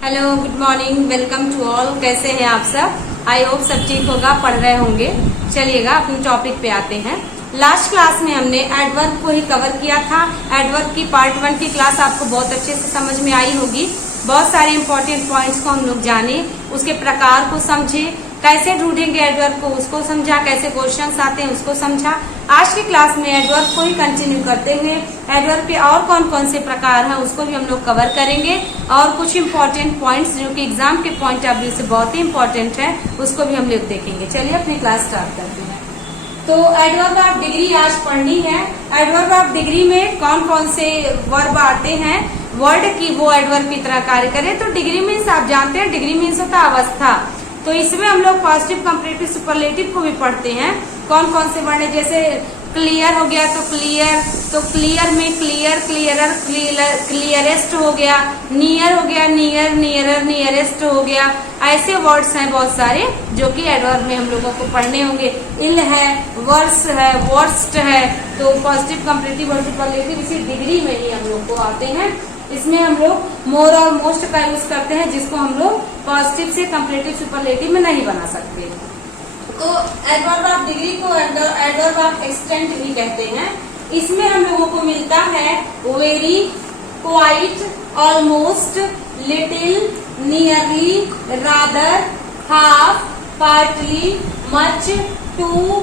Hello, good morning, welcome to all. कैसे हैं आप सब? आई होप सब ठीक होगा, पढ़ रहे होंगे। चलिएगा अपने टॉपिक पे आते हैं। लास्ट क्लास में हमने एडवर्ब को ही कवर किया था। एडवर्ब की पार्ट 1 की क्लास आपको बहुत अच्छे से समझ में आई होगी। बहुत सारे इंपॉर्टेंट पॉइंट्स को हम लोग जाने, उसके प्रकार को समझे, कैसे ढूंढेंगे एडवर्ब को उसको समझा, कैसे क्वेश्चंस आते हैं उसको समझा। आज की क्लास में एडवर्ब को ही कंटिन्यू करते हुए एडवर्ब के और कौन कौन से प्रकार हैं उसको भी हम लोग कवर करेंगे, और कुछ इंपॉर्टेंट पॉइंट्स जो कि एग्जाम के पॉइंट ऑफ व्यू से बहुत ही इंपॉर्टेंट है उसको भी हम लोग देखेंगे। चलिए अपनी क्लास स्टार्ट करते हैं। तो एडवर्ब ऑफ डिग्री आज पढ़नी है। एडवर्ब ऑफ डिग्री में कौन कौन से वर्ब आते हैं, वर्ड की वो एडवर्ब की तरह कार्य करे। तो डिग्री मीन्स आप जानते हैं, डिग्री मीन्स होता है अवस्था। तो इसमें हम लोग पॉजिटिव, कंपैरेटिव, सुपरलेटिव को भी पढ़ते हैं। कौन कौन से वर्ड है, जैसे क्लियर हो गया तो क्लियर में क्लियर, क्लियरर, क्लियरेस्ट हो गया। नियर हो गया नियर, नियरर, नियरेस्ट हो गया। ऐसे वर्ड्स हैं बहुत सारे जो कि एडवर्ब में हम लोगों को पढ़ने होंगे। इल है, वर्स है, वर्स्ट है। तो पॉजिटिव, कंपैरेटिव और सुपरलेटिव इसी डिग्री में ही हम लोग को आते हैं। इसमें हम लोग मोर और मोस्ट का यूज करते हैं, जिसको हम लोग पॉजिटिव से कंपैरेटिव, सुपरलेटिव में नहीं बना सकते। तो एडवर्ब ऑफ डिग्री को एडवर्ब ऑफ एक्सटेंट भी कहते हैं। इसमें हम लोगों को मिलता है very, quite, almost, little, nearly, rather, half, partly, much, too,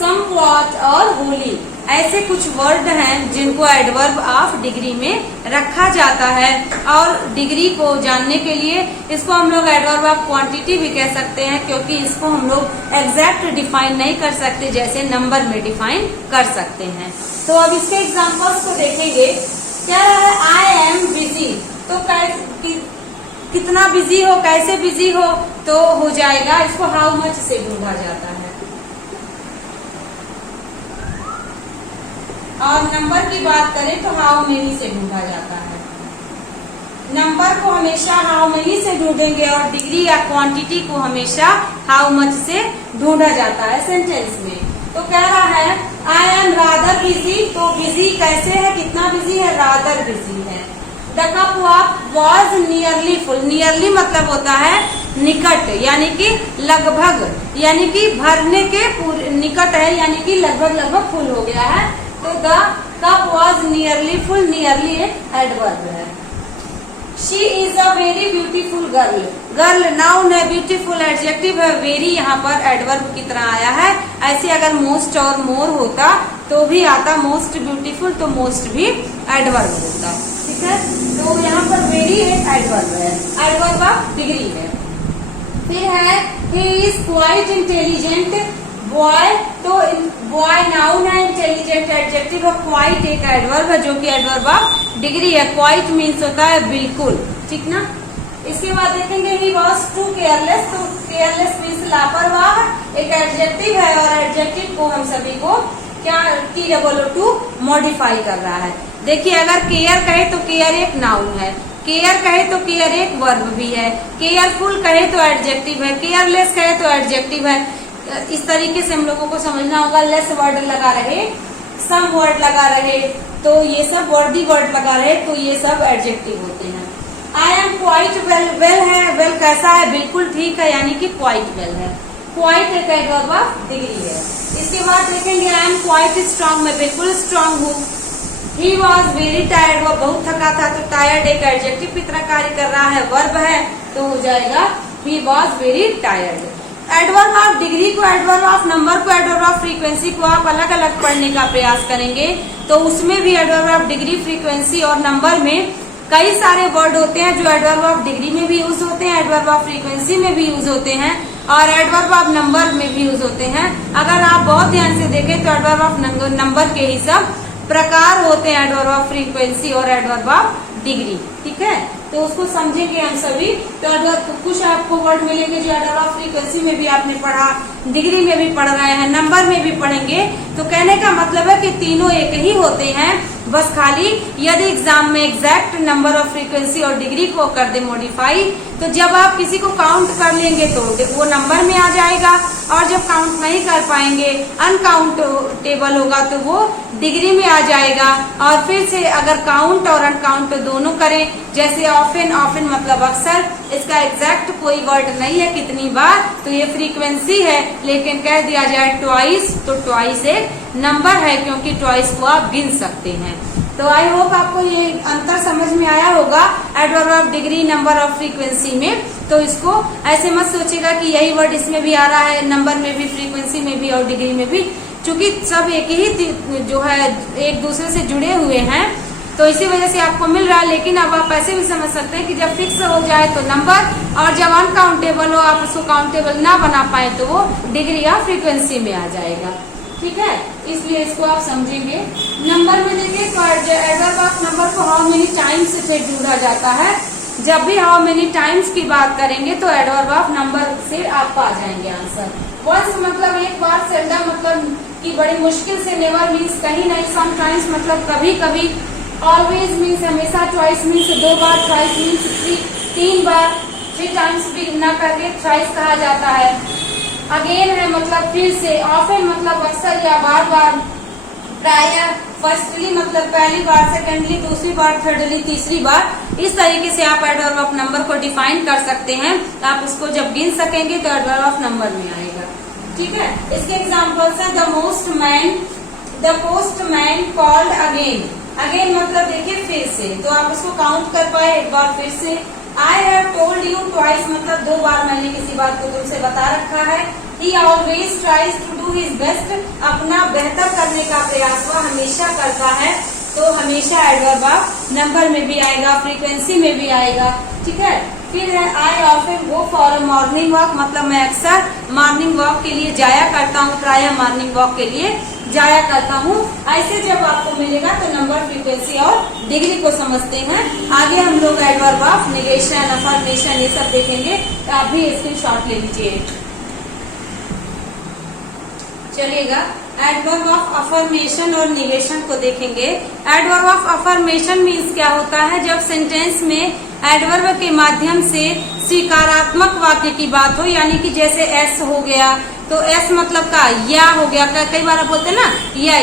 somewhat और होली। ऐसे कुछ वर्ड हैं जिनको एडवर्ब ऑफ डिग्री में रखा जाता है। और डिग्री को जानने के लिए इसको हम लोग एडवर्ब ऑफ क्वांटिटी भी कह सकते हैं, क्योंकि इसको हम लोग एग्जैक्ट डिफाइन नहीं कर सकते जैसे नंबर में डिफाइन कर सकते हैं। तो अब इसके एग्जांपल्स को देखेंगे। क्या है, आई एम बिजी। तो कितना बिजी हो, कैसे बिजी हो, तो हो जाएगा इसको हाउ मच से ढूंढा जाता है। और नंबर की बात करें तो हाउ मेनी से ढूंढा जाता है। नंबर को हमेशा हाउ मेनी से ढूंढेंगे और डिग्री या क्वांटिटी को हमेशा हाउ मच से ढूंढा जाता है सेंटेंस में। तो कह रहा है आई एम रादर बिजी। तो बिजी कैसे है, कितना बिजी है, रादर बिजी है। The cup was nearly full. Nearly मतलब होता है निकट, यानी कि लगभग, यानी कि भरने के पूरे निकट है, यानी कि लगभग फुल हो गया है। तो the cup was nearly full, nearly एक एडवर्ब है। She is a very beautiful girl. Girl noun है, ब्यूटीफुल एडजेक्टिव है, वेरी यहाँ पर एडवर्ब की तरह आया है। ऐसे अगर मोस्ट और मोर होता तो भी आता, मोस्ट ब्यूटीफुल तो मोस्ट भी एडवर्ब होता। ठीक है, तो यहाँ पर वेरी एक एडवर्ब है, एडवर्ब ऑफ डिग्री है। फिर है he is quite intelligent boy. तो बॉय नाउन है, इंटेलिजेंट एडजेक्टिव है, क्वाइट एक एडवर्ब है जो कि एडवर्ब ऑफ डिग्री है। क्वाइट मीन्स होता है बिल्कुल, ठीक ना। इसके बाद देखेंगे ही वॉज टू केयरलेस। तो केयरलेस मीन्स लापरवाह, एक एडजेक्टिव है और एडजेक्टिव को हम सभी को क्या TOO मॉडिफाई कर रहा है। देखिए, अगर केयर कहे तो केयर एक नाउन है, केयर कहे तो केयर एक वर्ब भी है, केयरफुल कहे तो एडजेक्टिव है, केयरलेस कहे तो एडजेक्टिव है। इस तरीके से हम लोगों को समझना होगा। लेस वर्ड लगा रहे, सम वर्ड लगा रहे, तो ये सब वर्डी वर्ड लगा रहे, तो ये सब एडजेक्टिव होते हैं। I am quite well. Well है, वेल कैसा है, बिल्कुल ठीक है, यानी कि क्वाइट वेल है। क्वाइट एक एडवर्ब ऑफ डिग्री है। इसके बाद देखेंगे आई एम क्वाइट स्ट्रांग, मैं बिल्कुल स्ट्रांग हूँ। ही वॉज वेरी टायर्ड, वो बहुत थका था। तो टायर्ड एक एडजेक्टिव की तरह कार्य कर रहा है, वर्ब है, तो हो जाएगा he was very tired. Adverb of degree को, एडवर्ब ऑफ नंबर को, एडवर्ब ऑफ फ्रीक्वेंसी को आप अलग अलग पढ़ने का प्रयास करेंगे तो उसमें भी एडवर्ब ऑफ डिग्री, फ्रीक्वेंसी और नंबर में कई सारे वर्ड होते हैं जो एडवर्ब ऑफ डिग्री में भी यूज होते हैं, एडवर्ब ऑफ फ्रीक्वेंसी में भी यूज होते हैं और एडवर्ब ऑफ नंबर में भी यूज होते हैं। अगर आप बहुत ध्यान से देखें तो एडवर्ब ऑफ नंबर के ही सब प्रकार होते हैं, एडवर्ब ऑफ फ्रीक्वेंसी और एडवर्ब ऑफ डिग्री। ठीक है, तो उसको समझेंगे हम सभी। तो एडवर्ब कुछ आपको वर्ड मिलेंगे जो एडवर्ब ऑफ फ्रीक्वेंसी में भी आपने पढ़ा, डिग्री में भी पढ़ रहे हैं, नंबर में भी पढ़ेंगे। तो कहने का मतलब है कि तीनों एक ही होते हैं, बस खाली यदि एग्जाम में एग्जैक्ट नंबर ऑफ फ्रीक्वेंसी और डिग्री को कर दे मॉडिफाई, तो जब आप किसी को काउंट कर लेंगे तो वो नंबर में आ जाएगा, और जब काउंट नहीं कर पाएंगे, अनकाउंटेबल होगा, तो वो डिग्री में आ जाएगा। और फिर से अगर काउंट और अनकाउंट दोनों करें, जैसे ऑफन, ऑफन मतलब अक्सर, इसका एग्जैक्ट कोई वर्ड नहीं है कितनी बार, तो ये फ्रीक्वेंसी है, लेकिन कह दिया जाए ट्वाइस, तो ट्वाइस एक नंबर है क्योंकि ट्वाइस को आप गिन सकते हैं। तो आई होप आपको ये अंतर समझ में आया होगा adverb of degree, number of frequency में। तो इसको ऐसे मत सोचेगा कि यही वर्ड इसमें भी आ रहा है, नंबर में भी, फ्रीक्वेंसी में भी और डिग्री में भी, क्योंकि सब एक ही जो है एक दूसरे से जुड़े हुए हैं, तो इसी वजह से आपको मिल रहा है। लेकिन अब आप ऐसे भी समझ सकते हैं कि जब फिक्स हो जाए तो नंबर, और जब अनकाउंटेबल हो, आप उसको काउंटेबल ना बना पाए, तो वो डिग्री या फ्रीक्वेंसी में आ जाएगा। ठीक है, इसलिए इसको आप समझेंगे। नंबर में देखिए, एडवर्ब ऑफ नंबर को हाउ मेनी टाइम्स से जोड़ा जाता है। जब भी हाउ मेनी टाइम्स की बात करेंगे तो एडवर्ब ऑफ नंबर से आप पा जाएंगे आंसर। वंस मतलब एक बार, सेल्डम मतलब कि बड़ी मुश्किल से, नेवर मीन्स कहीं नहीं, समटाइम्स मतलब कभी कभी, ऑलवेज मीन्स हमेशा, ट्वाइस मीन्स दो बार, थ्राइस मीन्स तीन बार, थ्री टाइम्स भी ना करके थ्राइस कहा जाता है। अगेन है मतलब फिर से, ऑफन मतलब अक्सर या बार बार, प्रायः, फर्स्टली मतलब पहली बार, सेकेंडली दूसरी बार, थर्डली तीसरी बार। इस तरीके से आप एडवर्ब ऑफ नंबर को डिफाइन कर सकते हैं। आप उसको जब गिन सकेंगे तो एडवर्ब ऑफ नंबर में आएगा। ठीक है, इसके एग्जाम्पल्स है the postman called again. Again मतलब देखिए फिर से, तो आप उसको काउंट कर पाए एक बार फिर से। I have told you twice मतलब दो बार मैंने किसी बात को तुमसे बता रखा है। He always tries to do his best, अपना बेहतर करने का प्रयास वह हमेशा करता है, तो हमेशा एडवर्ब ऑफ नंबर में भी आएगा, फ्रीक्वेंसी में भी आएगा। ठीक है, फिर है I often go for morning walk, मतलब मैं अक्सर मॉर्निंग वॉक के लिए जाया करता हूँ, प्रायः मॉर्निंग वॉक के लिए जाया करता हूँ। ऐसे जब आपको मिलेगा तो नंबर, फ्रीक्वेंसी और डिग्री को समझते हैं। आगे हम लोग एडवर्ब ऑफ निगेशन, अफर्मेशन ये सब देखेंगे, तो आप भी स्क्रीनशॉट ले लीजिए। चलिएगा, एडवर्ब ऑफ अफर्मेशन और निगेशन को देखेंगे। एडवर्ब ऑफ अफर्मेशन मीन्स क्या होता है, जब सेंटेंस में एडवर्ब के माध्यम से स्वीकारात्मक वाक्य की बात हो, यानी कि जैसे एस हो गया, तो एस मतलब का या हो गया, कई बार आप बोलते हैं ना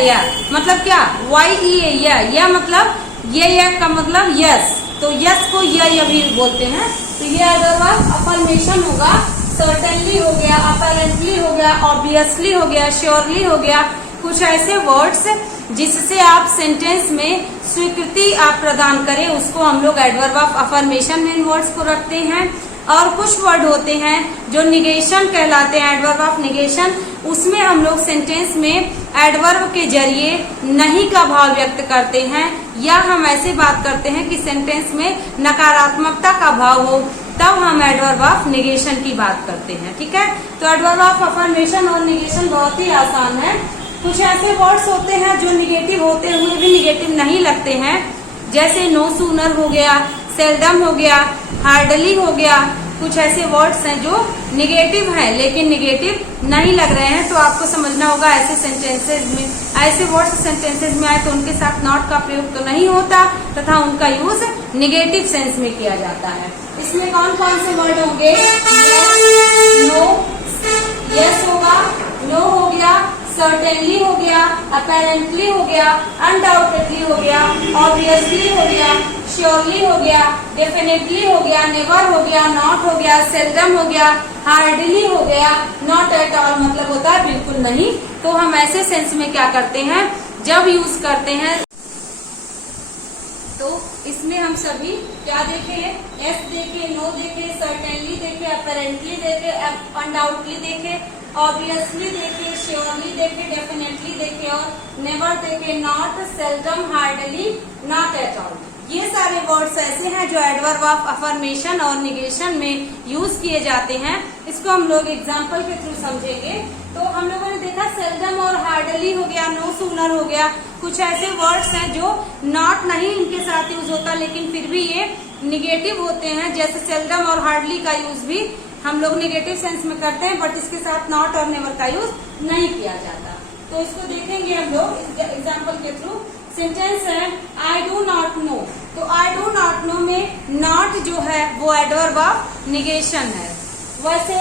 या मतलब क्या, वाई ई या मतलब ये का मतलब यस, तो यस को या भी बोलते हैं। तो ये एडवर्ब ऑफ अफर्मेशन होगा। सर्टेनली हो गया, अपैरेंटली हो गया, ऑब्वियसली हो गया, श्योरली हो गया, कुछ ऐसे वर्ड्स जिससे आप सेंटेंस में स्वीकृति आप प्रदान करें, उसको हम लोग एडवर्ब ऑफ अफर्मेशन में इन वर्ड्स को रखते हैं। और कुछ वर्ड होते हैं जो निगेशन कहलाते हैं, एडवर्ब ऑफ निगेशन, उसमें हम लोग सेंटेंस में एडवर्ब के जरिए नहीं का भाव व्यक्त करते हैं, या हम ऐसे बात करते हैं कि सेंटेंस में नकारात्मकता का भाव हो, तब हम एडवर्ब ऑफ निगेशन की बात करते हैं। ठीक है, तो एडवर्ब ऑफ अफर्मेशन और निगेशन बहुत ही आसान है। कुछ ऐसे वर्ड्स होते हैं जो निगेटिव होते हुए भी निगेटिव नहीं लगते हैं, जैसे नो सूनर हो गया, सेल्डम हो गया, हार्डली हो गया। कुछ ऐसे वर्ड्स हैं जो निगेटिव हैं लेकिन निगेटिव नहीं लग रहे हैं, तो आपको समझना होगा ऐसे सेंटेंसेस में, ऐसे वर्ड्स सेंटेंसेस में आए तो उनके साथ नॉट का प्रयोग तो नहीं होता, तथा उनका यूज निगेटिव सेंस में किया जाता है। इसमें कौन कौन से वर्ड होंगे, नो, यस होगा, नो हो गया, सर्टेनली हो गया, अपेरेंटली हो गया, अनडाउटेडली हो गया, ऑब्वियसली हो गया, श्योरली हो गया, डेफिनेटली हो गया, नेवर हो गया, नॉट हो गया, सेल्डम हो गया, हार्डली हो गया, नॉट एट ऑल मतलब होता है बिल्कुल नहीं। तो हम ऐसे सेंस में क्या करते हैं, जब यूज करते हैं तो इसमें हम सभी क्या देखे, एस देखे, नो देखे, सर्टेनली देखे, अपेरेंटली देखे, अनडाउटली देखे, ऑब्वियसली देखे, श्योरली देखे, डेफिनेटली देखे और नेवर देखे, not, seldom, hardly, not at all. ये सारे वर्ड्स ऐसे हैं जो एडवर्ब ऑफ अफर्मेशन और निगेशन में यूज किए जाते हैं। इसको हम लोग एग्जाम्पल के थ्रू समझेंगे। तो हम लोगों ने देखा सेल्डम और हार्डली हो गया, नो सूनर हो गया, कुछ ऐसे वर्ड्स हैं जो नॉट नहीं इनके साथ यूज होता लेकिन फिर भी ये निगेटिव होते हैं, जैसे सेल्डम और हार्डली का यूज भी हम लोग निगेटिव सेंस में करते हैं, बट इसके साथ नॉट और नेवर का यूज नहीं किया जाता। तो इसको देखेंगे हम लोग एग्जाम्पल के थ्रू। सेंटेंस है आई डू नॉट नो, तो आई डू नॉट नो में नॉट जो है वो एडवर्ब ऑफ निगेशन है। वैसे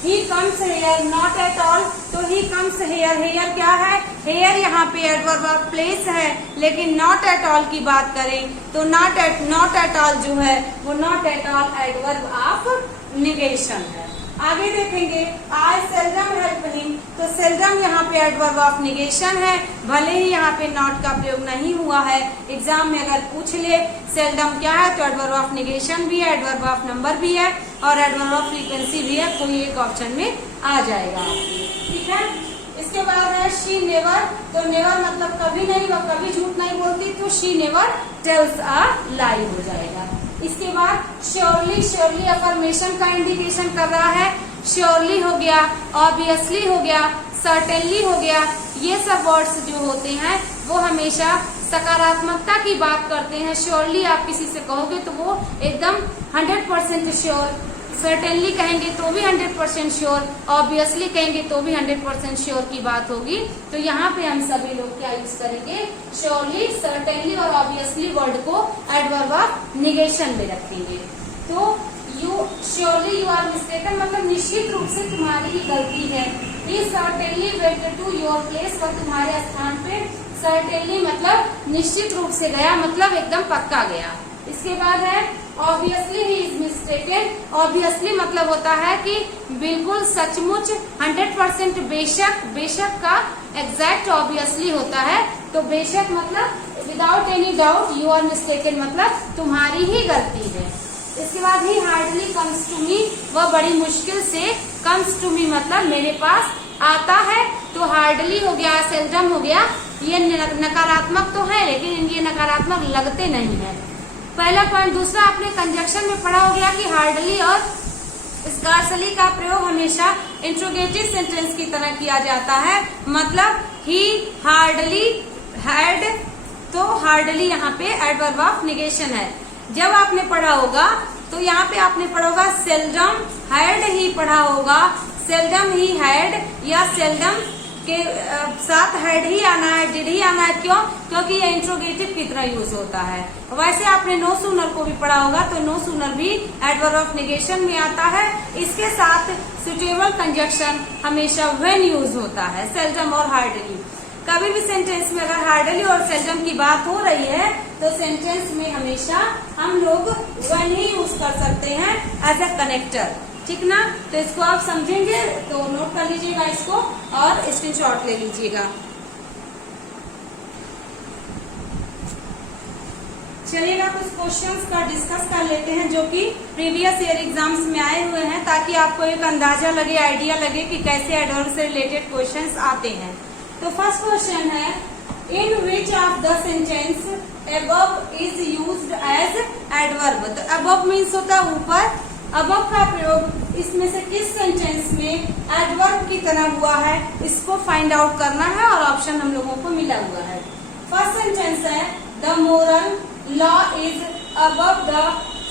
he comes here, not at all, तो ही कम्स हेयर, हेयर क्या है, हेयर यहाँ पे एडवर्ब ऑफ प्लेस है, लेकिन नॉट एट ऑल की बात करें तो नॉट एट ऑल जो है वो not at all adverb of negation है। आगे देखेंगे आई सेल्डम हेल्प हिम, तो सेल्डम यहाँ पे एडवर्ब ऑफ निगेशन है, भले ही यहाँ पे नॉट का प्रयोग नहीं हुआ है, एग्जाम में अगर पूछ ले सेल्डम क्या है तो एडवर्ब ऑफ निगेशन भी है, एडवर्ब ऑफ नंबर भी है और एडवर्ब ऑफ फ्रीक्वेंसी भी है, कोई एक ऑप्शन में आ जाएगा। ठीक है, इसके बाद है शी नेवर, तो नेवर मतलब कभी नहीं, वह कभी झूठ नहीं बोलती, तो शी नेवर टेल्स अ लाई हो जाएगा। इसके बाद श्योरली, श्योरली अफर्मेशन का इंडिकेशन कर रहा है, श्योरली हो गया, ऑब्वियसली हो गया, सर्टेनली हो गया, ये सब वर्ड्स जो होते हैं वो हमेशा सकारात्मकता की बात करते हैं। श्योरली आप किसी से कहोगे तो वो एकदम 100% श्योर, सर्टेनली कहेंगे तो भी 100% श्योर, ऑब्वियसली कहेंगे तो भी 100% श्योर की बात होगी। तो यहाँ पे हम सभी लोग क्या यूज करेंगे, श्योरली, सर्टेनली और ऑब्वियसली वर्ड को एडवर्ब ऑफ निगेशन में रखेंगे। तो you surely you are mistaken मतलब निश्चित रूप से तुम्हारी ही गलती है। He certainly went to your place, वह तुम्हारे स्थान पे सर्टेनली मतलब निश्चित रूप से गया, मतलब एकदम पक्का गया। इसके बाद है obviously he is mistaken, obviously मतलब होता है कि बिल्कुल सचमुच 100% बेशक, बेशक का एग्जैक्ट ऑब्वियसली होता है, तो बेशक मतलब without any doubt, you are mistaken मतलब तुम्हारी ही गलती है। इसके बाद ही हार्डली कम्स टू मी, वह बड़ी मुश्किल से, कम्स टू मी मतलब मेरे पास आता है, तो हार्डली हो गया, सेल्डम हो गया, ये नकारात्मक तो है लेकिन ये नकारात्मक लगते नहीं है। पहला पॉइंट। दूसरा आपने कंजक्शन में पढ़ा हो गया कि हार्डली और स्कार्सली का प्रयोग हमेशा इंट्रोगेटिव सेंटेंस की तरह किया जाता है, मतलब ही हार्डली हैड, तो हार्डली यहाँ पे एडवर्ब ऑफ निगेशन है। जब आपने पढ़ा होगा तो यहाँ पे आपने पढ़ा होगा सेल्डम हैड ही पढ़ा होगा, सेल्डम ही हैड या सेल्डम के साथ हैड ही आना है, डिड ही आना है, क्यों? क्योंकि ये इंट्रोगेटिव की तरह यूज होता है। वैसे आपने नो सूनर को भी पढ़ा होगा, तो नो सूनर भी एडवर्ब ऑफ निगेशन में आता है। इसके साथ सुटेबल कंजक्शन हमेशा व्हेन यूज होता है, सेल्डम और हार्डली। कभी भी सेंटेंस में अगर हार्डली और सेल्डम की बात हो रही है तो सेंटेंस में हमेशा हम लोग व्हेन ही यूज कर सकते हैं एज ए कनेक्टर, ठीक ना? तो इसको आप समझेंगे तो नोट कर लीजिएगा इसको और स्क्रीनशॉट ले लीजिएगा। चलिएगा कुछ क्वेश्चंस का डिस्कस कर लेते हैं जो कि प्रीवियस ईयर एग्जाम्स में आए हुए हैं, ताकि आपको एक अंदाजा लगे, आइडिया लगे कि कैसे एडवर्ब से रिलेटेड क्वेश्चंस आते हैं। तो फर्स्ट क्वेश्चन है, in which of the sentence above is used as adverb. तो अबव मीन्स होता है ऊपर, अबव का प्रयोग इसमें से किस सेंटेंस में एडवर्ब की तरह हुआ है, इसको फाइंड आउट करना है और ऑप्शन हम लोगों को मिला हुआ है। फर्स्ट सेंटेंस है, the moral law is above the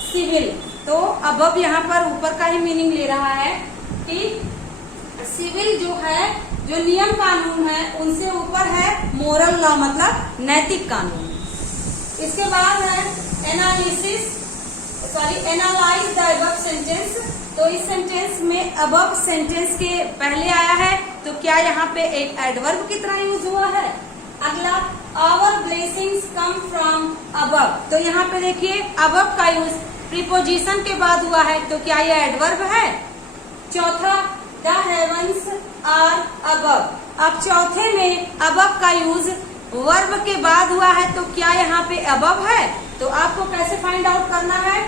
civil. तो अबव यहाँ पर ऊपर का ही मीनिंग ले रहा है कि सिविल जो है, जो नियम कानून है, उनसे ऊपर है मोरल लॉ मतलब नैतिक कानून। इसके बाद है एनालाइज द अबव सेंटेंस। तो इस सेंटेंस में अबव सेंटेंस के पहले आया है, तो क्या यहाँ पे एक एडवर्ब की तरह यूज हुआ है? अगला, our blessings come from above. तो यहाँ पे देखिए अबव का यूज प्रीपोजिशन के बाद हुआ है, तो क्या यह एडवर्ब है? चौथा, द हेवंस आर अबव। अब चौथे में अबव का यूज वर्ब के बाद हुआ है, तो क्या यहाँ पे अबव है? तो आपको कैसे फाइंड आउट करना है?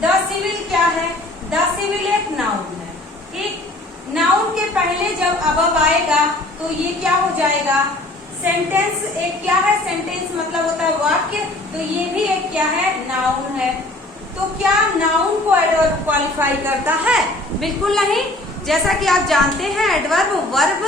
द सिविल क्या है? द सिविल एक नाउन है, ठीक? नाउन के पहले जब अबव आएगा तो ये क्या हो जाएगा? सेंटेंस एक क्या है? सेंटेंस मतलब होता है वाक्य, तो ये भी एक क्या है? नाउन है। तो क्या नाउन को एडवर्ब क्वालिफाई करता है? बिल्कुल नहीं। जैसा कि आप जानते हैं एडवर्ब वर्ब,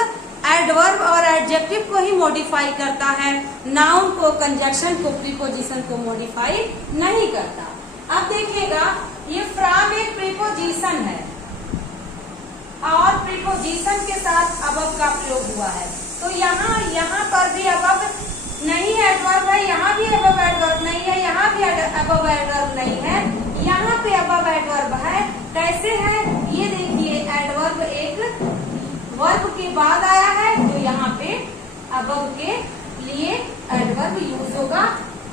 एडवर्ब और एडजेक्टिव को ही मॉडिफाई करता है, नाउन को, कंजक्शन को, प्रीपोजिशन को मॉडिफाई नहीं करता। अब देखिएगा, ये फ्रॉम एक प्रीपोजिशन है और प्रीपोजिशन के साथ अबव का प्रयोग हुआ है, तो यहाँ पर भी अबव नहीं है, एडवर्ब है, यहाँ भी अबव एडवर्ब नहीं है, यहाँ भी अबव एडवर्ब नहीं है, यहाँ पे अबव एडवर्ब है। कैसे है ये देखिए, एडवर्ब एक अबव के लिए एडवर्ब यूज होगा।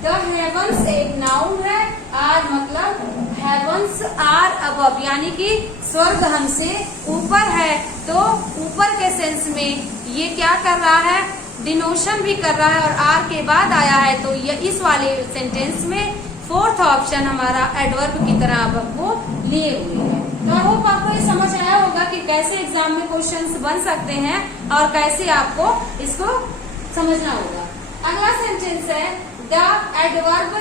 द हेवंस एक नाउन है, आर मतलब हेवंस आर अबव, यानी कि स्वर्ग हमसे ऊपर है, तो ऊपर के सेंस में ये क्या कर रहा है, डिनोशन भी कर रहा है और आर के बाद आया है, तो ये इस वाले सेंटेंस में फोर्थ ऑप्शन हमारा एडवर्ब की तरह अबव को लिए हुए है। तो आई होप आपको ये समझ आया होगा कि कैसे एग्जाम में क्वेश्चंस बन सकते हैं और कैसे आपको इसको समझना होगा। अगला सेंटेंस है the adverb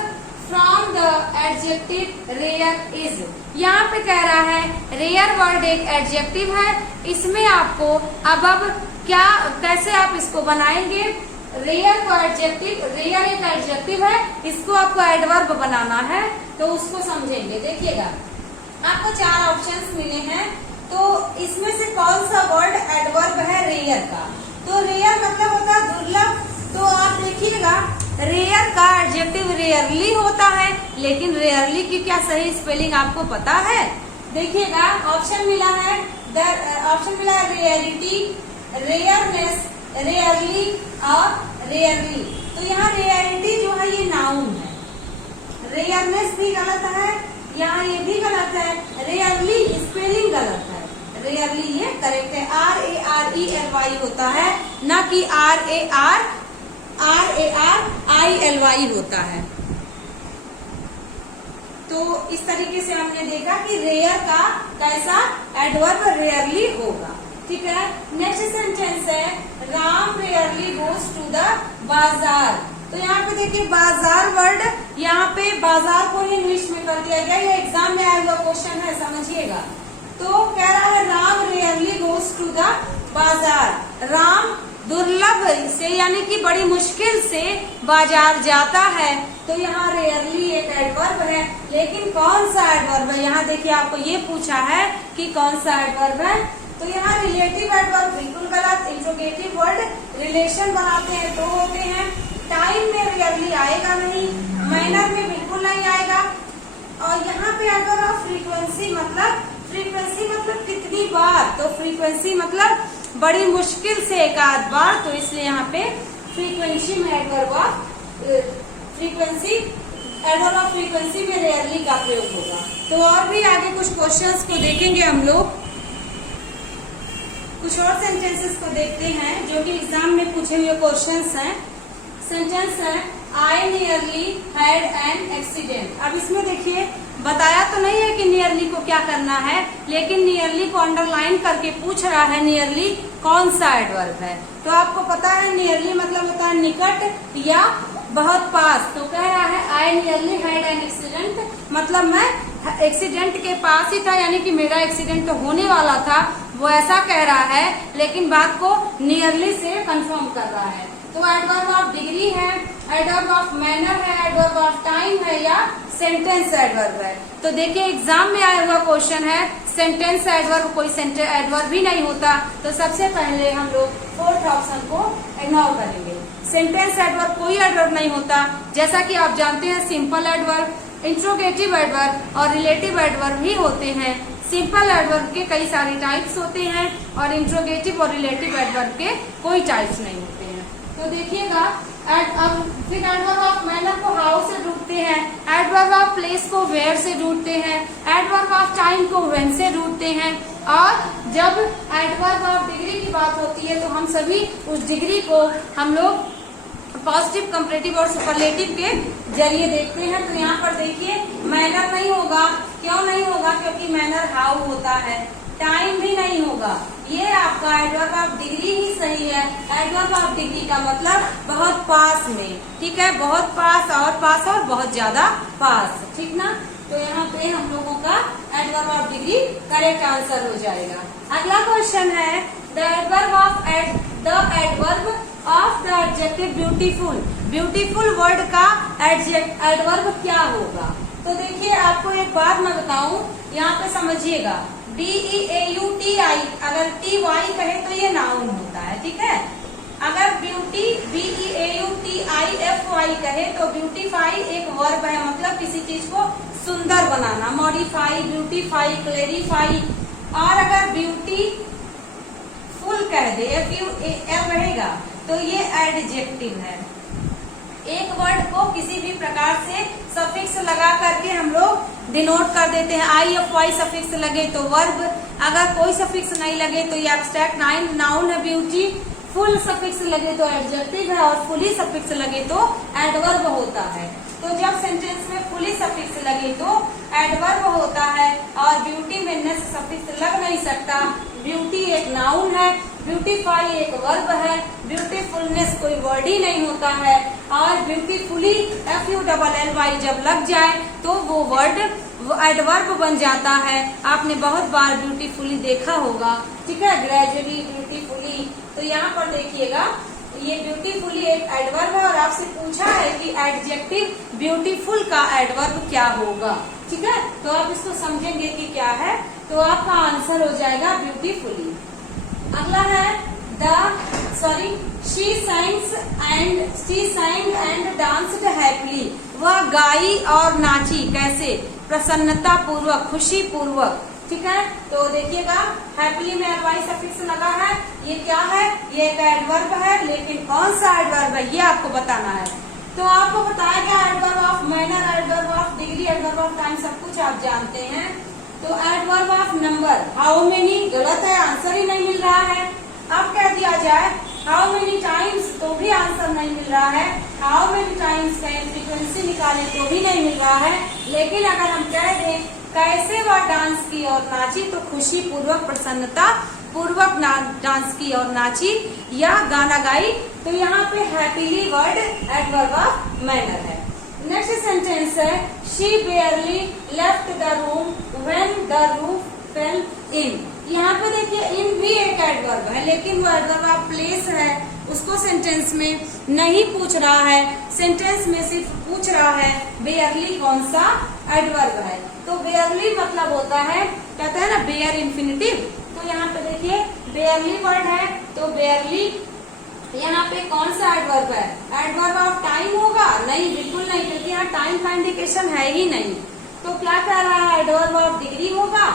from the adjective rear is. यहाँ पे कह रहा है रेयर वर्ड एक एडजेक्टिव है, इसमें आपको अबव क्या कैसे आप इसको बनाएंगे, रेयर को एडजेक्टिव, रेयर एक एडजेक्टिव है, इसको आपको एडवर्ब बनाना है, तो उसको समझेंगे। देखिएगा आपको 4 ऑप्शंस मिले हैं, तो इसमें से कौन सा वर्ड एडवर्ब है रेयर का। तो रेयर मतलब होता है दुर्लभ, तो आप देखिएगा रेयर का एडजेक्टिव रेयरली होता है, लेकिन रेयरली की क्या सही स्पेलिंग आपको पता है। देखिएगा ऑप्शन मिला है रेयरिटी, रेयरनेस, रेयरली और रेयरली। तो यहाँ रेयरिटी जो है ये नाउन है, रेयरनेस भी गलत है, यहाँ ये भी गलत है, रेयरली स्पेलिंग गलत है, रेयरली ये करेक्ट है। RARELY होता है, न कि RARILY होता है। तो इस तरीके से हमने देखा कि रेयर का कैसा एडवर्ब रेयरली होगा। ठीक है, नेक्स्ट सेंटेंस है Ram rarely goes to the bazaar. तो यहाँ पे देखिए बाजार वर्ड, यहाँ पे बाजार को ही इंग्लिश में कर दिया गया, ये एग्जाम में आया हुआ क्वेश्चन है, समझिएगा। तो कह रहा है Ram rarely goes to the bazaar, Ram दुर्लभ से यानी कि बड़ी मुश्किल से बाजार जाता है, तो यहाँ रेयरली एक एडवर्ब है, लेकिन कौन सा एडवर्ब है, यहाँ देखिए आपको ये पूछा है कि कौन सा एडवर्ब है, तो यहाँ रिलेटिव एडवर्ब बिल्कुल गलत, इंट्रोगेटिव वर्ड रिलेशन बनाते हैं तो होते हैं, टाइम में रेयरली आएगा नहीं, मैनर में बिल्कुल नहीं आएगा, और यहाँ पे अगर आप फ्रीक्वेंसी मतलब कितनी बार, तो फ्रीक्वेंसी मतलब बड़ी मुश्किल से एक आध बार, तो इसलिए यहाँ पे फ्रीक्वेंसी में एडवर्ब ऑफ फ्रीक्वेंसी में रेयरली का प्रयोग होगा। तो और भी आगे कुछ क्वेश्चंस को देखेंगे हम लोग, कुछ और सेंटेंसेस को देखते हैं जो कि एग्जाम में पूछे हुए क्वेश्चंस हैं। सेंटेंस है आई नियरली हैड एन एक्सीडेंट। अब इसमें देखिए बताया तो नहीं है कि नियरली को क्या करना है, लेकिन नियरली को अंडरलाइन करके पूछ रहा है नियरली कौन सा एडवर्ब है। तो आपको पता है नियरली मतलब होता है निकट या बहुत पास, तो कह रहा है आई नियरली हैड एन एक्सीडेंट, मतलब मैं एक्सीडेंट के पास ही था, यानी कि मेरा एक्सीडेंट तो होने वाला था, वो ऐसा कह रहा है, लेकिन बात को नियरली से कंफर्म कर रहा है। तो एडवर्ब ऑफ डिग्री है, एडवर्ब ऑफ मैनर है, एडवर्ब ऑफ टाइम है, या सेंटेंस एडवर्ब है। तो देखिए एग्जाम में आया हुआ क्वेश्चन है सेंटेंस एडवर्ब, कोई एडवर्ब भी नहीं होता, तो सबसे पहले हम लोग फोर्थ ऑप्शन को इग्नोर करेंगे। सेंटेंस एडवर्ब कोई एडवर्ब नहीं होता, जैसा कि आप जानते हैं सिंपल एडवर्ब, इंट्रोगेटिव एडवर्ब और रिलेटिव एडवर्ब ही होते हैं। सिंपल एडवर्ब के कई सारे टाइप्स होते हैं और इंट्रोगेटिव और रिलेटिव एडवर्ब के कोई टाइप्स नहीं होते हैं। तो देखिएगा अब फिर एडवर्ब ऑफ मैनर को हाउ से ढूंढते हैं, एडवर्ब ऑफ प्लेस को वेयर से ढूंढते हैं, एडवर्ब ऑफ टाइम को व्हेन से ढूंढते हैं, और जब एडवर्ब ऑफ डिग्री की बात होती है तो हम सभी उस डिग्री को हम लोग पॉजिटिव, कंपैरेटिव और सुपरलेटिव के जरिए देखते हैं। तो यहाँ पर देखिए मैनर नहीं होगा, क्यों नहीं होगा, क्योंकि मैनर हाउ होता है, टाइम भी नहीं होगा, ये आपका एडवर्ब ऑफ डिग्री ही सही है। एडवर्ब ऑफ डिग्री का मतलब बहुत पास में, ठीक है, बहुत पास और बहुत ज्यादा पास, ठीक ना। तो यहाँ पे हम लोगों का adverb of degree correct answer हो जाएगा। अगला क्वेश्चन है the adverb of the adjective beautiful. Beautiful word का एडवर्ब क्या होगा। तो देखिए आपको एक बात मैं बताऊं, यहाँ पे समझिएगा, DEAUTI अगर TY कहे तो ये नाउन होता है, ठीक है। अगर ब्यूटी BEAUTIFY कहे तो ब्यूटीफाई एक वर्ब है, मतलब किसी चीज को सुंदर बनाना, मॉडिफाई, ब्यूटीफाई, क्लेरिफाई। और अगर ब्यूटी फुल कह दे, FUL रहेगा, तो ये एडजेक्टिव है। एक वर्ड को किसी भी प्रकार से सफिक्स लगा करके हम लोग डिनोट कर देते हैं। IFY सफिक्स लगे तो वर्ब, अगर कोई सफिक्स नहीं लगे तो ये एब्स्ट्रैक्ट नाउन है ब्यूटी, फुल सफिक्स लगे तो एडजेक्टिव है और फुली सफिक्स लगे तो एडवर्ब होता है। तो जब सेंटेंस में फुली सफिक्स लगे तो एडवर्ब होता है और ब्यूटी में नेस सफिक्स लग नहीं सकता। ब्यूटी एक नाउन है, ब्यूटीफाई एक वर्ब है, ब्यूटीफुलनेस कोई वर्ड ही नहीं होता है और ब्यूटीफुली FULLY जब लग जाए तो वो वर्ड एडवर्ब बन जाता है। आपने बहुत बार ब्यूटीफुली देखा होगा, ठीक है, ग्रेजुअली, ब्यूटीफुली। तो यहाँ पर देखिएगा ये ब्यूटीफुली एक एडवर्ब है और आपसे पूछा है कि एडजेक्टिव ब्यूटीफुल का एडवर्ब क्या होगा, ठीक है। तो आप इसको समझेंगे कि क्या है, तो आपका आंसर हो जाएगा ब्यूटीफुली। अगला है she sang and danced happily। वह गाई और नाची, कैसे, प्रसन्नता पूर्वक, खुशी पूर्वक, ठीक है। तो देखिएगा हैप्पीली में वाई सफिक्स लगा है, ये क्या है, ये एक एडवर्ब है, लेकिन कौन सा एडवर्ब है ये आपको बताना है। तो आपको बताया गया adverb of manner, adverb of degree, adverb of time, सब कुछ आप जानते हैं। तो adverb of number, how many गलत है, आंसर ही नहीं मिल रहा है। अब कह दिया जाए हाउ मेनी टाइम्स, तो भी आंसर नहीं मिल रहा है। हाउ मेनी टाइम्स का फ्रीक्वेंसी निकाले तो भी नहीं मिल रहा है। लेकिन अगर हम कह दें कैसे वह डांस की और नाची, तो खुशी पूर्वक, प्रसन्नता पूर्वक डांस की और नाची या गाना गाई, तो यहाँ पे happily word adverb of manner है। नेक्स्ट सेंटेंस है she barely left the room when the roof fell in. यहाँ पे देखिए इन भी एक एडवर्ब है, लेकिन वो एडवर्ब ऑफ प्लेस है, उसको सेंटेंस में नहीं पूछ रहा है। सेंटेंस में सिर्फ पूछ रहा है बेयरली कौन सा एडवर्ब है। तो बेयरली मतलब होता है, कहते हैं ना बेयर इन्फिनिटिव। तो यहाँ पे देखिए बेयरली वर्ड है, तो बेयरली यहाँ पे कौन सा एडवर्ब है, एडवर्ब ऑफ टाइम होगा? नहीं, बिल्कुल नहीं, क्योंकि यहाँ टाइम का इंडिकेशन है ही नहीं। तो क्या कह रहा है, एडवर्ब ऑफ डिग्री होगा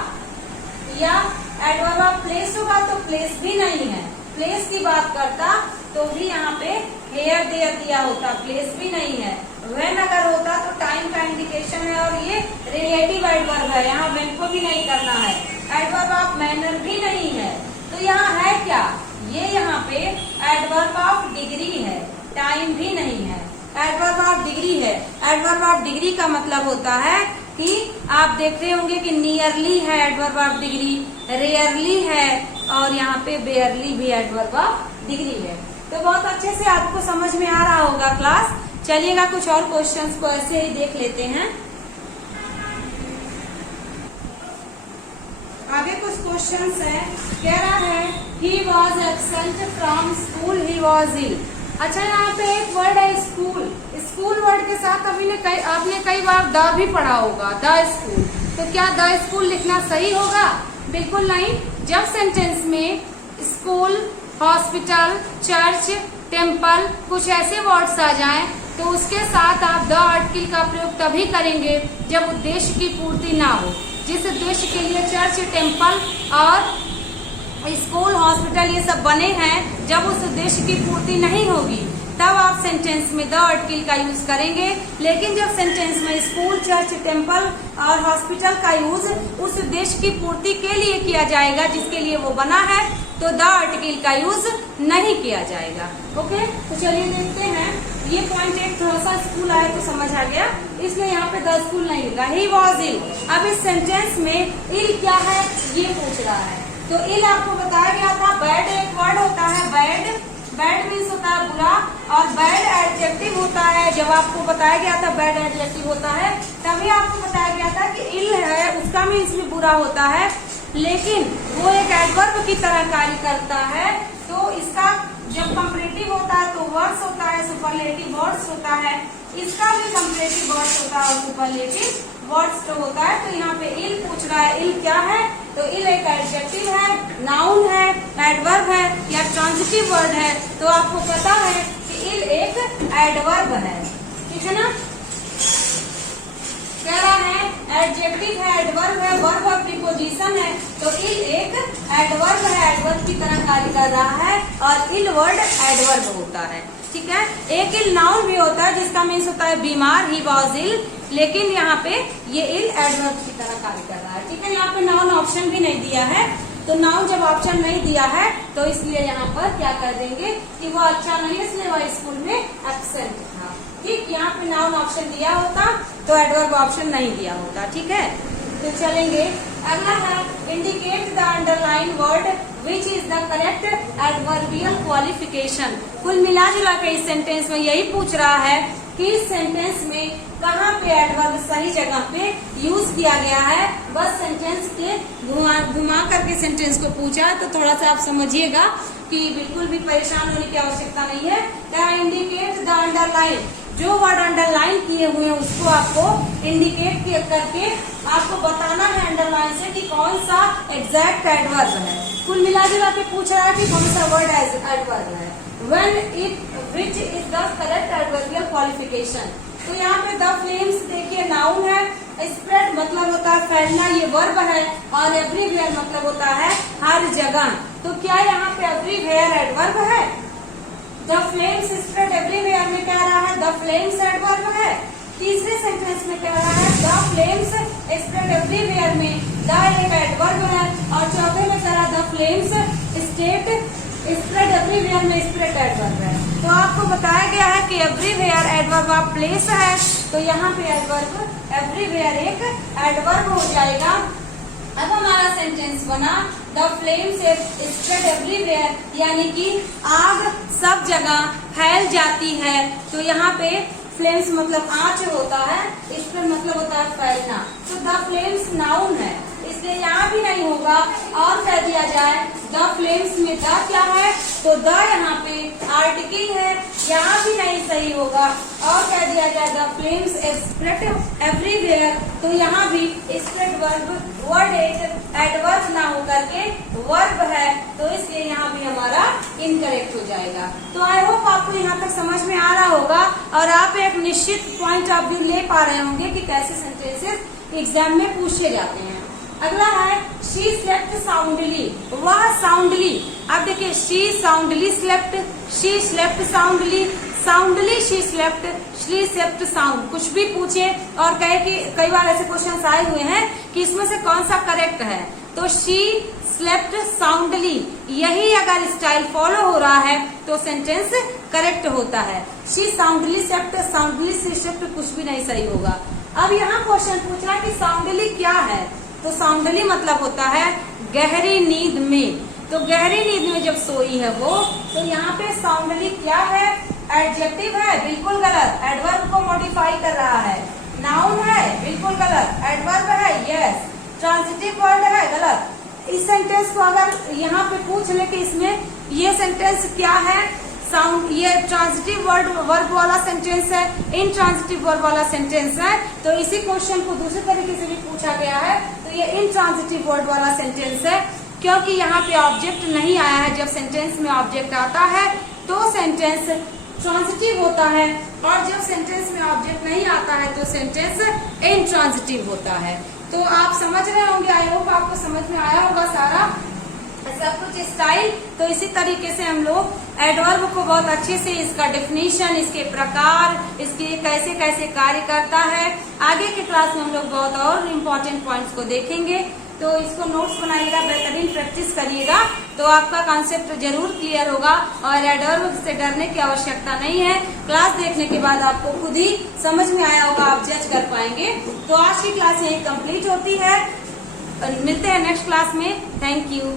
या एडवर्ब ऑफ प्लेस होगा? तो प्लेस भी नहीं है। प्लेस की बात करता तो भी यहाँ पे हेयर देयर दिया होता, प्लेस भी नहीं है। व्हेन अगर होता तो टाइम का इंडिकेशन है और ये रिलेटिव एडवर्ब है, यहाँ व्हेन को भी नहीं करना है। एडवर्ब ऑफ मैनर भी नहीं है, तो यहाँ है क्या, ये यहाँ पे एडवर्ब ऑफ डिग्री है, टाइम भी नहीं है, एडवर्ब ऑफ डिग्री है। एडवर्ब ऑफ डिग्री का मतलब होता है कि आप देख रहे होंगे कि नियरली है एडवर्ब ऑफ डिग्री, रेयरली है और यहाँ पे बेयरली भी एडवर्ब ऑफ डिग्री है। तो बहुत अच्छे से आपको समझ में आ रहा होगा क्लास। चलिएगा कुछ और क्वेश्चंस को ऐसे ही देख लेते हैं। आगे कुछ क्वेश्चंस है, कह रहा है he was absent from school, he was ill. अच्छा, यहाँ पे एक वर्ड है स्कूल। स्कूल वर्ड के साथ आपने कई बार द भी पढ़ा होगा, द स्कूल। तो क्या द स्कूल लिखना सही होगा? बिल्कुल नहीं। जब सेंटेंस में स्कूल, हॉस्पिटल, चर्च, टेम्पल कुछ ऐसे वर्ड्स आ जाएं तो उसके साथ आप द आर्टिकल का प्रयोग तभी करेंगे जब उद्देश्य की पूर्ति ना हो। जिस उद्देश्य के लिए चर्च, टेम्पल और स्कूल, हॉस्पिटल ये सब बने हैं, जब उस उद्देश्य की पूर्ति नहीं होगी तब आप सेंटेंस में द आर्टिकल का यूज करेंगे। लेकिन जब सेंटेंस में स्कूल, चर्च, टेम्पल और हॉस्पिटल का यूज उस उद्देश्य की पूर्ति के लिए किया जाएगा जिसके लिए वो बना है, तो द आर्टिकल का यूज नहीं किया जाएगा। ओके, तो चलिए देखते हैं। ये पॉइंट एक थोड़ा सा स्कूल आया तो समझ आ गया, इसलिए यहाँ पे द स्कूल नहीं लिखा, ही वॉज इल। अब इस सेंटेंस में इल क्या है ये पूछ रहा है। तो इल आपको बताया गया था, बैड एक वर्ड होता है, बैड, बैड मीन्स होता है बुरा, और बैड एडजेक्टिव होता है। जब आपको बताया गया था बैड एडजेक्टिव होता है, तभी आपको बताया गया था कि इल है उसका मीन्स भी बुरा होता है, लेकिन वो एक एडवर्ब की तरह कार्य करता है। तो इसका जब कंपैरेटिव होता है तो वर्ड्स होता है, सुपरलेटिव वर्ड्स होता है। इसका भी कंपैरेटिव वर्ड्स होता है और सुपरलेटिव वर्ड्स तो होता है। तो यहाँ पे इल पूछ रहा है, इल क्या है? तो इल एक एडजेक्टिव है, नाउन है, एडवर्ब है या ट्रांजिटिव वर्ड है। तो आपको पता है कि इल एक एडवर्ब है, ठीक है ना। कह रहा है एडजेक्टिव है, एडवर्ब है, वर्ब ऑफ प्रीपोजिशन है, तो इल एक एडवर्ब है, एडवर्ब की तरह कार्य कर रहा है और इल वर्ड एडवर्ब होता है। ठीक है, एक इल नाउन भी होता है जिसका मीन्स होता है बीमार, ही वॉज इल, लेकिन यहाँ पे ये इल एडवर्ब की तरह कार्य कर रहा है। ठीक है, यहाँ पे नाउन ऑप्शन भी नहीं दिया है, तो नाउन जब ऑप्शन नहीं दिया है तो इसलिए यहाँ पर क्या कर देंगे कि वो अच्छा नहीं, इसलिए वह स्कूल में एब्सेंट था। ठीक, यहाँ पे नाउन ऑप्शन दिया होता तो एडवर्ब ऑप्शन नहीं दिया होता। ठीक है, तो चलेंगे अगला है indicate the underline word which is the correct adverbial qualification. कुल मिला जुला के इस सेंटेंस में यही पूछ रहा है कि इस सेंटेंस में कहाँ पे एडवर्ब सही जगह पे यूज किया गया है। बस सेंटेंस के घुमा करके सेंटेंस को पूछा, तो थोड़ा सा आप समझिएगा कि बिल्कुल भी परेशान होने की आवश्यकता नहीं है। क्या इंडिकेट द अंडरलाइन, जो वर्ड अंडरलाइन किए हुए हैं उसको आपको इंडिकेट करके आपको बताना है अंडरलाइन से कि कौन सा एग्जैक्ट एडवर्ब है। कुल मिला जुला के पूछ रहा है कि कौन सा वर्ड एडवर्ब है। When it which is the correct adverbial qualification। तो यहाँ पे द फ्लेम्स देखिए नाउन है, स्प्रेड मतलब होता है फैलना, ये वर्ब है, और एवरीवेयर मतलब होता है हर जगह। तो क्या यहाँ पे एवरीवेयर एडवर्ब है? द फ्लेम्स स्प्रेड एवरीवेयर में कह रहा है द फ्लेम्स एडवर्ब है। तीसरे सेंटेंस में कह रहा है द फ्लेम्स स्प्रेड एवरीवेयर में द एक एडवर्ब है, और चौथे में कह रहा है the flames state spread everywhere में स्प्रेड एडवर्ब है। तो आपको बताया गया है कि एवरीवेयर एडवर्ब ऑफ प्लेस है, तो यहाँ पे एडवर्ब एवरीवेयर एक एडवर्ब हो जाएगा। अब हमारा सेंटेंस बना द फ्लेम्स स्प्रेड एवरीवेयर, यानी कि आग सब जगह फैल जाती है। तो यहाँ पे फ्लेम्स मतलब आंच होता है, स्प्रेड मतलब होता है फैलना। तो द फ्लेम्स नाउन है, इसलिए यहाँ भी नहीं होगा, और कह दिया जाए द फ्लेम्स में द क्या है, तो द यहाँ पे आर्टिकल है, यहाँ भी नहीं सही होगा, और कह दिया जाए द फ्लेम्स स्प्रेड एवरीवेयर, तो यहाँ भी स्प्रेड वर्ड एडवर्ब ना होकर के वर्ब है, तो इसलिए यहाँ भी हमारा इनकरेक्ट हो जाएगा। तो आई होप आपको यहाँ तक समझ में आ रहा होगा, और आप एक निश्चित पॉइंट ऑफ व्यू ले पा रहे होंगे कि कैसे सेंटेंसेस एग्जाम में पूछे जाते हैं। अगला है शी स्लेप्ट साउंडली, वह साउंडली। अब देखिए she soundly slept, she slept soundly, soundly she slept, she slept sound. कुछ भी पूछे और कहे कि कई बार ऐसे क्वेश्चंस आए हुए हैं कि इसमें से कौन सा करेक्ट है, तो शी स्लेप्ट साउंडली, यही अगर स्टाइल फॉलो हो रहा है तो सेंटेंस करेक्ट होता है। She soundly slept, soundly she slept कुछ भी नहीं सही होगा। अब यहाँ क्वेश्चन पूछ रहा है कि साउंडली क्या है, तो साउंडली मतलब होता है गहरी नींद में। तो गहरी नींद में जब सोई है वो, तो यहाँ पे साउंडली क्या है, एडजेक्टिव है, बिल्कुल गलत, एडवर्ब को मॉडिफाई कर रहा है। नाउन है, बिल्कुल गलत, एडवर्ब है, यस, ट्रांजिटिव वर्ड है, गलत। इस सेंटेंस को अगर यहाँ पे पूछ ले कि इसमें ये सेंटेंस क्या है, साउंड, ये ट्रांजिटिव वर्ब वाला सेंटेंस है, इन ट्रांजिटिव वर्ब वाला सेंटेंस है, तो इसी क्वेश्चन को दूसरे तरीके से भी पूछा गया है, तो ये इन ट्रांजिटिव वर्ड वाला सेंटेंस है, क्योंकि यहाँ पे ऑब्जेक्ट नहीं आया है। जब सेंटेंस में ऑब्जेक्ट आता है तो सेंटेंस ट्रांजिटिव होता है, और जब सेंटेंस में ऑब्जेक्ट नहीं आता है तो सेंटेंस इनट्रांजिटिव होता है। तो आप समझ रहे होंगे, आई होप आपको समझ में आया होगा सारा सब कुछ स्टाइल। तो इसी तरीके से हम लोग एडवर्ब को बहुत अच्छे से, इसका डेफिनेशन, इसके प्रकार, इसके कैसे कैसे कार्य करता है, आगे के क्लास में हम लोग बहुत और इम्पोर्टेंट पॉइंट्स को देखेंगे। तो इसको नोट्स बनाइएगा, बेहतरीन प्रैक्टिस करिएगा, तो आपका कॉन्सेप्ट जरूर क्लियर होगा, और एडवर्ब से डरने की आवश्यकता नहीं है। क्लास देखने के बाद आपको खुद ही समझ में आया होगा, आप जज कर पाएंगे। तो आज की क्लास यही कंप्लीट होती है, मिलते हैं नेक्स्ट क्लास में। Thank you.